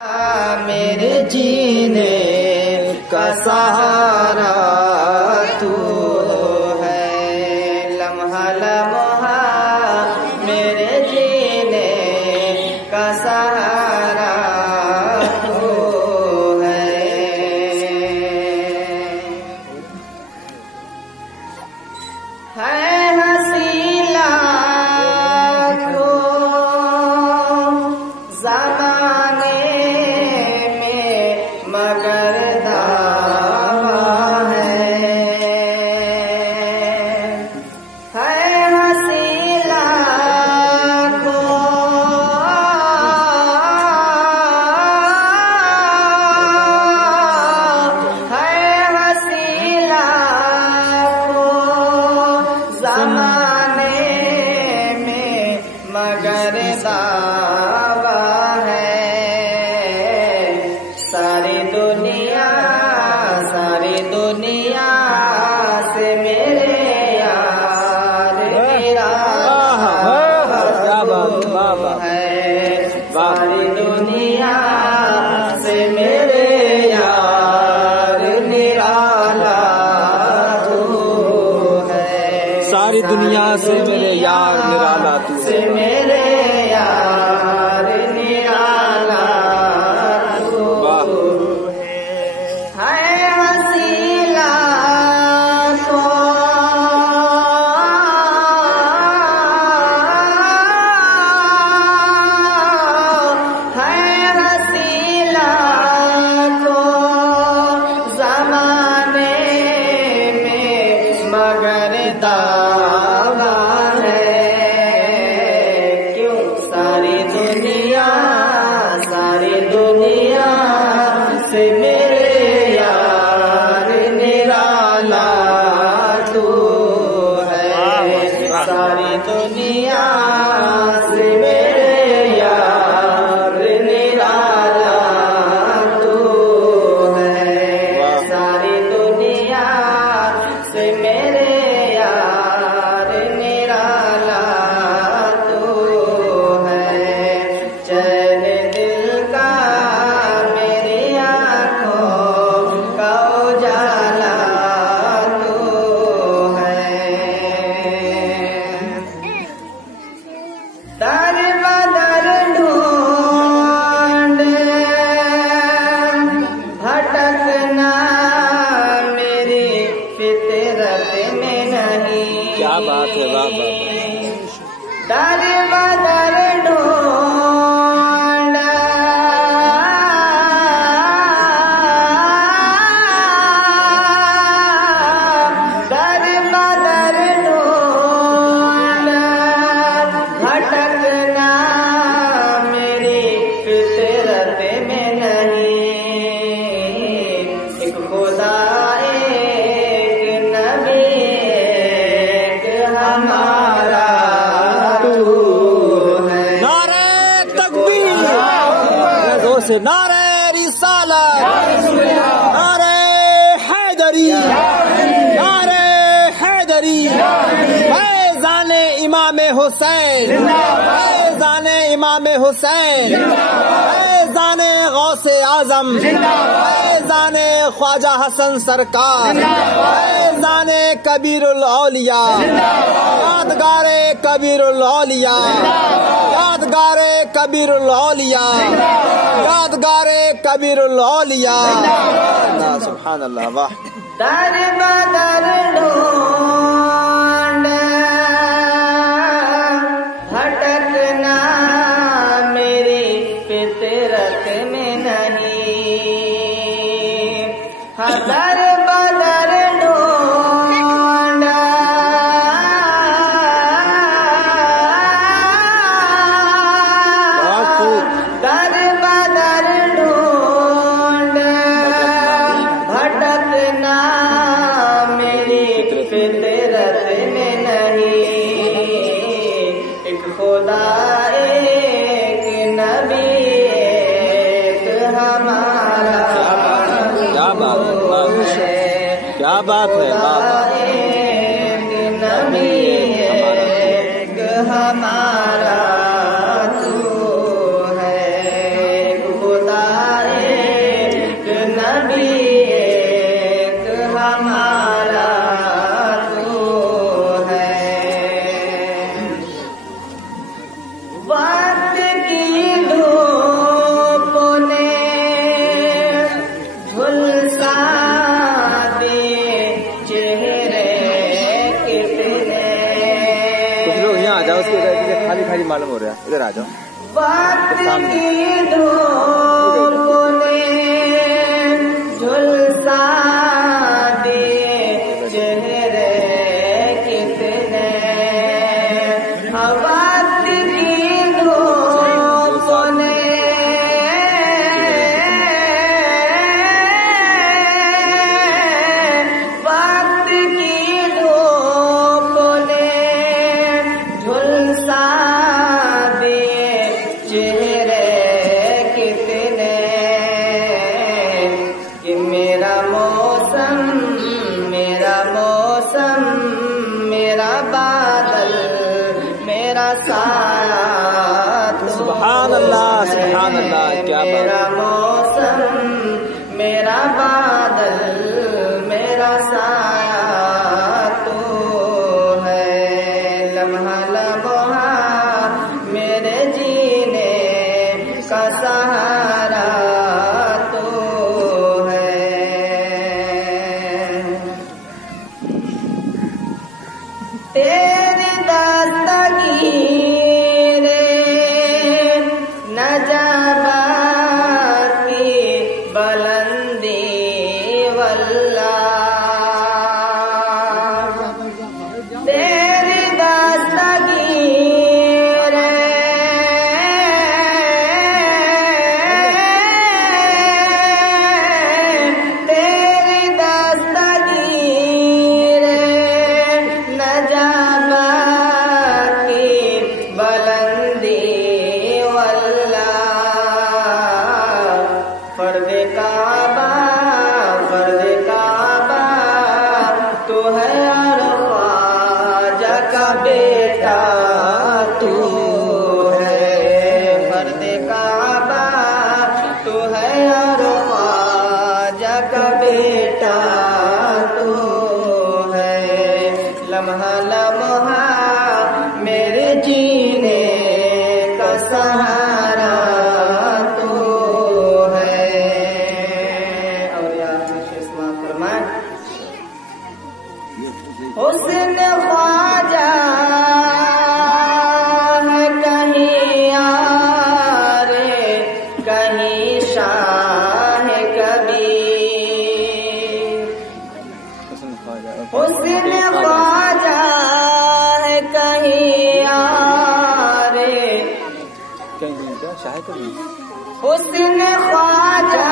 मेरे जीने का सहारा तू है, लम्हा लम्हा मेरे जीने का सहारा तू है हंसी लाखों ज़माने मगर दावा है हंसी लाखों ज़माने में मगर दावा है। सारी दुनिया से मेरे यार निराला है। सारी दुनिया से मेरे यार निराला तू है। सारी दुनिया से मेरे यार निराला तू से मेरे यार निराला मगर दावा है। क्यों सारी दुनिया से मेरे यार निराला तू है। सारी दुनिया से मेरे यार निराला तू है। सारी दुनिया से मेरे यार निराला तू है। चैन दिल का मेरी आँखों का उजाला तू है। दर बदर ढूंढ भटकना मेरी फितरत में नहीं। क्या बात है, वाह वाह। दर बदर ढूंढ भटकना मेरी फितरत में नहीं। एक खुदा एक नबी एक हमारा तू है। नारे तकबीर से नारे रिसालत, नारे हैदरी, नारे हैदरी। फैज़ाने इमाम हुसैन, फैज़ाने इमाम हुसैन, फैज़ाने गौसे आजम, फैज़ाने ख्वाजा हसन सरकार, फैज़ाने कबीरुल औलिया, यादगारे कबीरुल औलिया, यादगारे कबीरुल औलिया, यादगारे कबीरुल औलिया। सुभान अल्लाह, वाह। दर बदर ढूंढ भटकना मेरी फितरत में नहीं। दर बदर ढूंढ दर बदर ढूंढ भटकना मेरी फितरत में नहीं। एक खुदा एक नबी एक हमारा क्या बात है, क्या बात है। एक नबी एक हमारा तू है। खुदा मालूम हो रहा है। इधर आ जाओ। वक्त की धूप ने झुलसा दिए चेहरे कितने, वक्त की धूप ने वक्त की धूप ने झुलसा चेहरे कितने, कि मेरा मौसम मेरा बादल मेरा साया सुभान अल्लाह, सुभान अल्लाह, क्या बात। मेरा मौसम मेरा बादल मेरा साया तो है, लम्हा लम्हा मेरे जीने का सहारा तो है। तेरी दस्तगीर नजाबत की बुलंदी वल्लाह, तेरी दस्तगीर फर्दे काबा तो है यार ख्वाजा का बेटा तू है, फर्दे काबा तो है यार ख्वाजा का बेटा तू है, लम्हा लम्हा मेरे जीने का सहारा हुस्न ख्वाजा है कहीं यारे कहीं शाह कभी, हुस्न ख्वाजा है कहीं यारे कहीं शाह कभी, हुस्न ख्वाजा